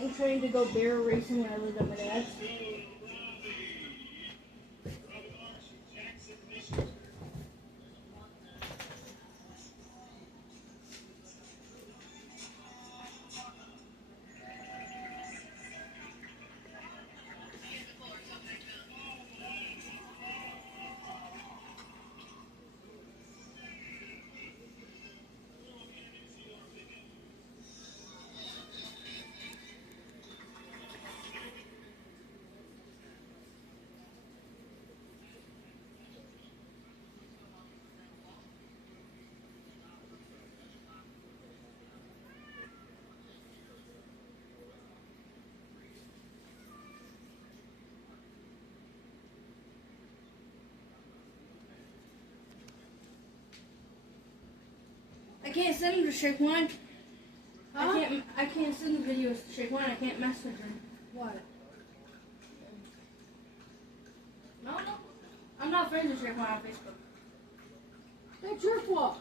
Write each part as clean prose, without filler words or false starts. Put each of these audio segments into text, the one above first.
getting trained to go barrel racing when I lived at my dad's. I can't send him to Shaquan. Huh? I can't send the videos to Shaquan. I can't message him. What? No. I'm not friends with Shaquan on Facebook. That's your fault.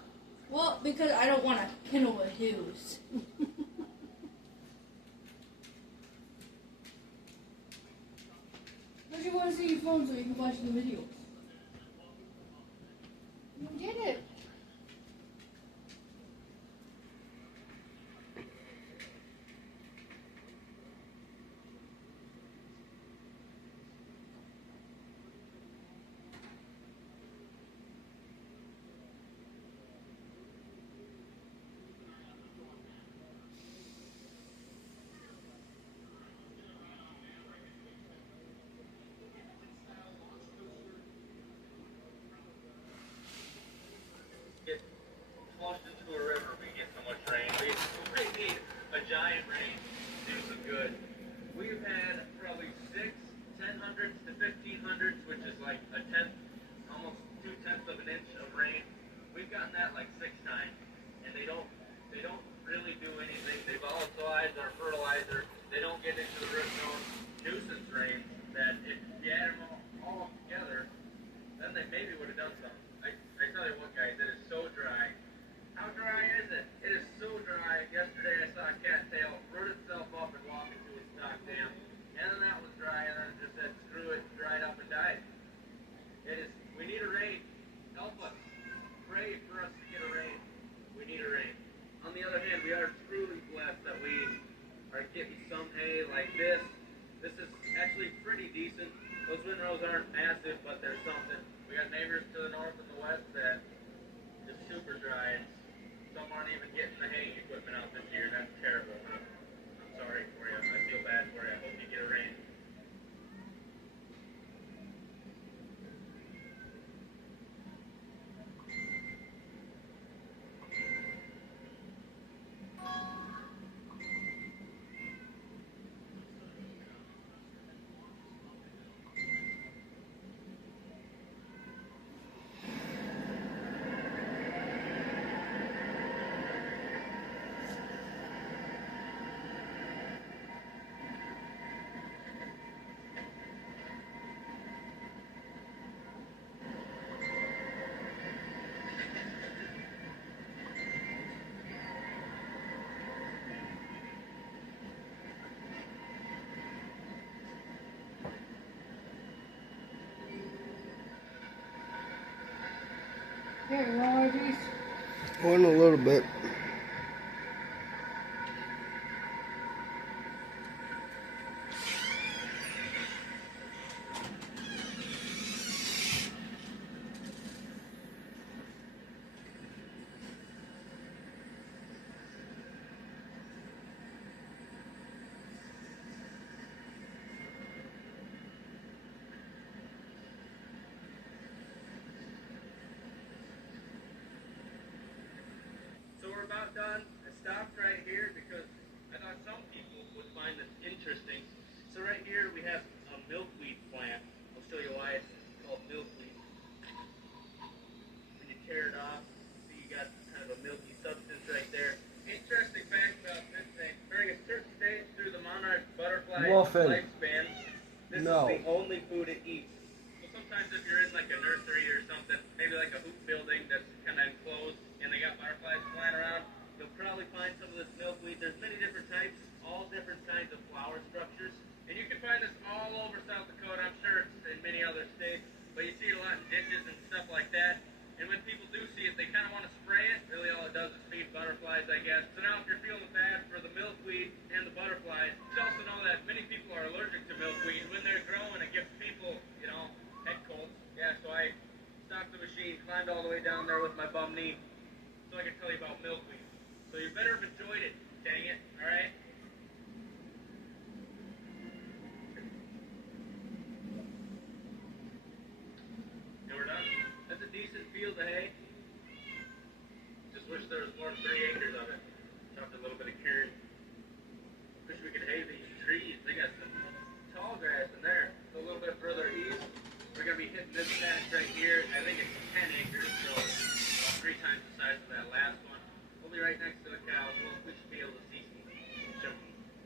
Well, because I don't want to kindle with his. Because you want to see your phone so you can watch the videos. You did it. Get flushed into a river, we get so much rain. We need a giant rain to do some good. We've had probably 1000s to 1500s, which is like a tenth, almost 2/10 of an inch of rain. We've gotten that like 6 times, and they don't really do anything. They volatilize our fertilizer. They don't get into the root zone. Nuisance rain that if you add them all together, then they maybe would have done something. I tell you what, guys, it is so dry. How dry is it? It is so dry. Yesterday I saw a cattail root itself up and walk into a stock dam. And then that was dry, and then it just said, screw it, dried up and died. We need a rain. Help us. Pray for us to get a rain. We need a rain. On the other hand, we are truly blessed that we are getting some hay like this. This is actually pretty decent. Those windrows aren't massive, but they're something. We got neighbors to the north and the west that is super dry, and some aren't even getting the haying equipment out this year. That's terrible. I'm sorry for you. I feel bad for you. I hope you get a rain. Here, you want one of these? One a little bit. So we're about done. I stopped right here because I thought some people would find this interesting. So right here we have a milkweed plant. I'll show you why it's called milkweed. When you tear it off, see you got kind of a milky substance right there. Interesting fact about this thing, during a certain stage through the monarch butterfly lifespan, this is the only food it eats. So sometimes if you're in like a nursery or something, maybe like a hoop building that's kind of enclosed, and they got butterflies flying around, you'll probably find find some of this milkweed. There's many different types, all different kinds of flower structures. And you can find this all over South Dakota. I'm sure it's in many other states. But you see it a lot in ditches and stuff like that. And when people do see it, they kind of want to spray it. Really all it does is feed butterflies, I guess. So now if you're feeling bad for the milkweed and the butterflies, you also know that many people are allergic to milkweed. When they're growing, it gives people, head colds. Yeah, so I stopped the machine, climbed all the way down there with my bum knee so I could tell you about milkweed. So you better have enjoyed it, dang it, all right? We're done. That's a decent field of hay. Just wish there was more than 3 acres of it. Chopped a little bit of carrot. Wish we could hay these trees. They got some tall grass in there. So a little bit further east, we're going to be hitting this patch right here. I think it's 10 acres, so about 3 times the size of that last one. We'll be right next to the cows. We should be able to see some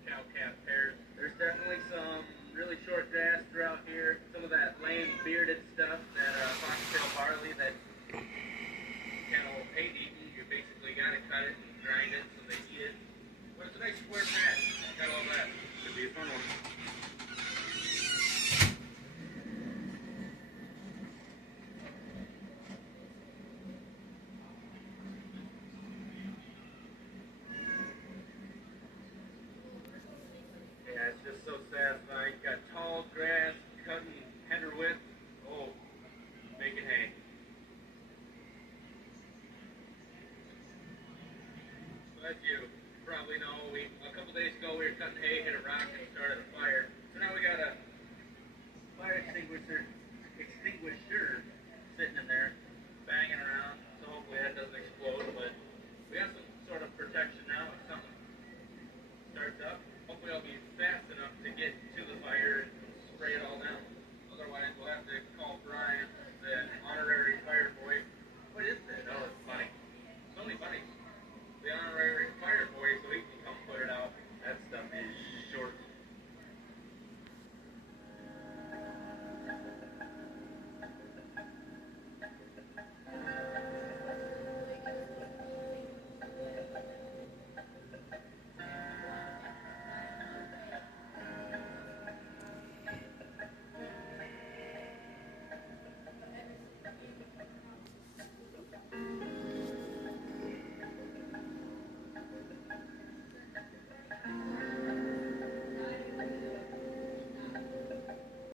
cow-calf pairs. There's definitely some really short grass throughout here. Some of that lame bearded stuff, that foxtail barley that cattle hate eating. You basically got to cut it and grind it so they eat it. But it's a nice square patch. Got all that. Should be a fun one. Yeah, it's just so satisfying. Got tall grass, cutting header width. Oh, making hay. So as you probably know, a couple days ago we were cutting hay, hit a rock, and started a fire. So now we got a fire extinguisher sitting in there, banging around. So hopefully that doesn't explode, but we got some sort of protection now. If something starts up, hopefully I'll be fast enough to get to the fire and spray it all down.